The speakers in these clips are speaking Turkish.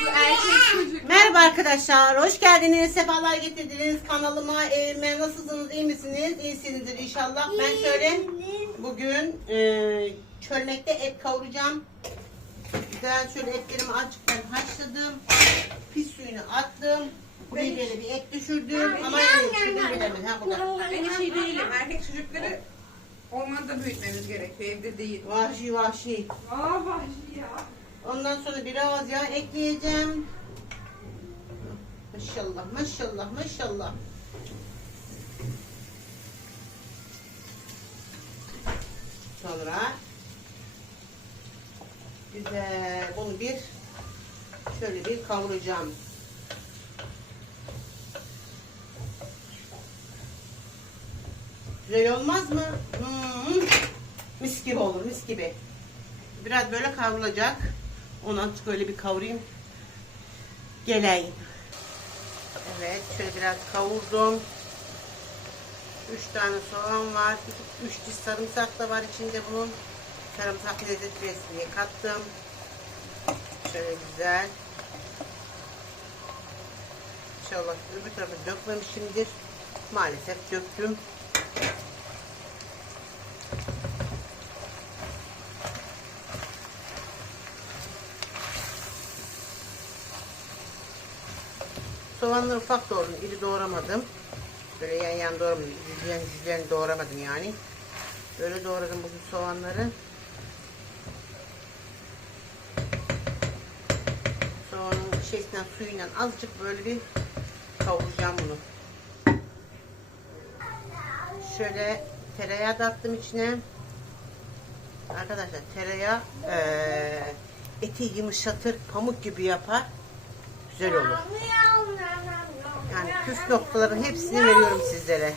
Bu erkek çocuk. Merhaba arkadaşlar, hoş geldiniz, sefalar getirdiniz kanalıma, evime. Nasılsınız, iyi misiniz? İyisinizdir inşallah. Ben şöyle bugün e, çölmekte et kavuracağım. Güzel şöyle etlerimi azıcık ben haşladım. Pis suyunu attım. Buraya böyle bir et düşürdüm. Ama yine düşürdüm bilemedim. Ha. Ben hiç iyi değilim. Erkek çocukları ormanda büyütmemiz gerekiyor. Evde değil. Vahşi vahşi. Aa vahşi ya. Ondan sonra biraz yağ ekleyeceğim. Maşallah, maşallah, maşallah. Sonra güzel bunu bir şöyle bir kavuracağım. Güzel olmaz mı? Hmm, mis gibi olur, mis gibi. Biraz böyle kavrulacak. Onu azıcık öyle bir kavurayım. Geleyim. Evet şöyle biraz kavurdum. Üç tane soğan var. Üç diş sarımsak da var içinde bunun. Sarımsak lezzet versin diye kattım. Şöyle güzel. İnşallah öbür tarafı dökmemişimdir. Maalesef döktüm. Soğanları ufak doğradım. iri doğramadım. Böyle yan yan doğramadım. Cüzleyen cüzleyen doğramadım yani. Böyle doğradım bugün soğanları. Soğanın şeysinden suyuyla azıcık böyle bir kavuracağım bunu. Şöyle tereyağı da attım içine. Arkadaşlar tereyağı eee, eti yumuşatır, pamuk gibi yapar. Güzel olur. Yani püf noktaların hepsini veriyorum sizlere.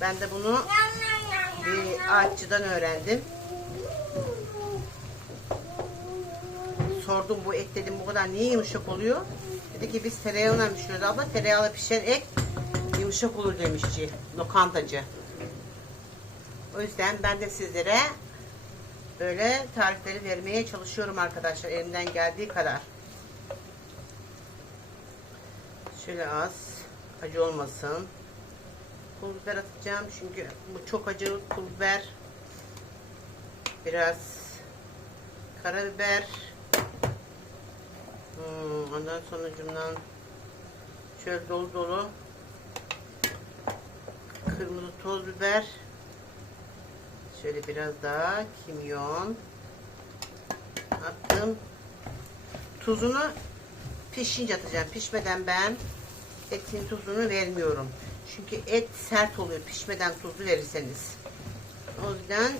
Ben de bunu bir ağaççıdan öğrendim. Sordum bu et dedim bu kadar niye yumuşak oluyor? Dedi ki biz tereyağıyla pişiriyoruz abla. Tereyağıyla pişen et yumuşak olur demişçi. Lokantacı. O yüzden ben de sizlere böyle tarifleri vermeye çalışıyorum arkadaşlar elimden geldiği kadar. Şöyle az acı olmasın. Pul biber atacağım çünkü bu çok acı pul biber. Biraz karabiber. Hmm, ondan sonra cümden şöyle dolu dolu kırmızı toz biber. Şöyle biraz daha kimyon attım. Tuzunu pişince atacağım. Pişmeden ben etin tuzunu vermiyorum. Çünkü et sert oluyor pişmeden tuzlu verirseniz. O yüzden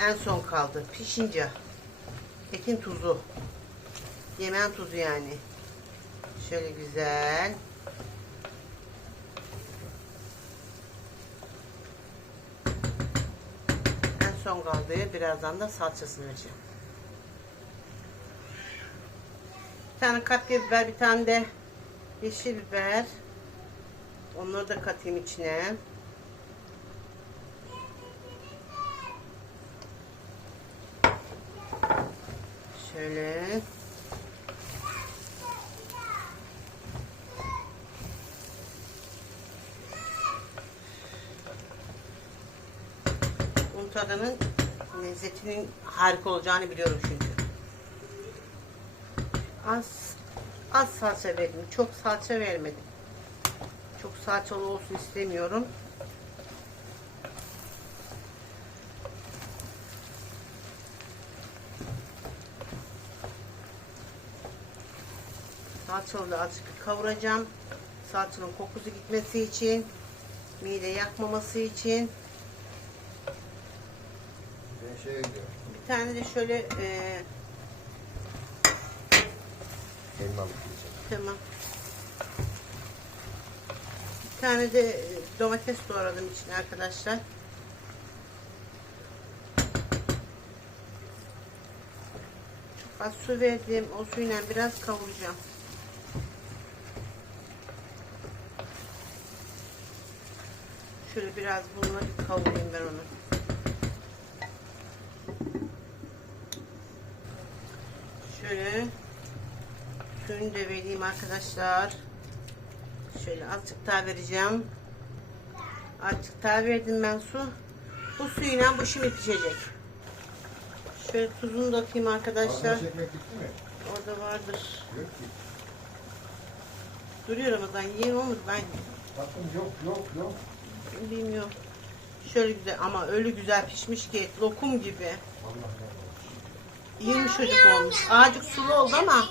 en son kaldı. Pişince etin tuzu. Yemen tuzu yani. Şöyle güzel. En son kaldığı birazdan da salçasını vereceğim. Bir tane kapya biber, bir tane de yeşil biber. Onları da katayım içine. Şöyle. Un tadının lezzetinin harika olacağını biliyorum çünkü. Az az salça verdim. Çok salça vermedim. Çok salçalı olsun istemiyorum. Salçalı da azıcık kavuracağım. Salçanın kokusu gitmesi için. Mide yakmaması için. Şey. Bir tane de şöyle e, Elmalık diyeceğim. Tamam. Bir tane de e, domates doğradım içine arkadaşlar. Çok az su verdim. O suyla biraz kavuracağım. Şöyle biraz bununla bir kavurayım ben onu. Şöyle suyunu da vereyim arkadaşlar. Şöyle azıcık daha vereceğim. Azıcık daha verdim ben su. Bu suyla bu şimdi pişecek. Şöyle tuzunu da atayım arkadaşlar. Orada vardır. Duruyor Ramazan yiyeyim ama ben Tatlım yok yok yok. bilmiyorum. Şöyle güzel ama öyle güzel pişmiş ki lokum gibi. Allah Allah. Yumuşacık olmuş. Azıcık sulu oldu ama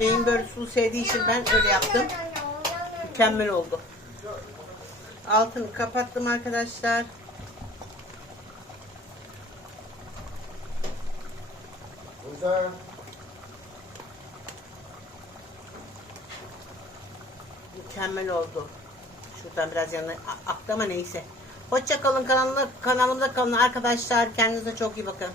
benim böyle sulu sevdiği için ben öyle yaptım. Mükemmel oldu. Altını kapattım arkadaşlar. Ozan. Mükemmel oldu. Şuradan biraz yanına a- aktı ama neyse. Hoşça kalın kanalımda, kanalımda kalın arkadaşlar. Kendinize çok iyi bakın.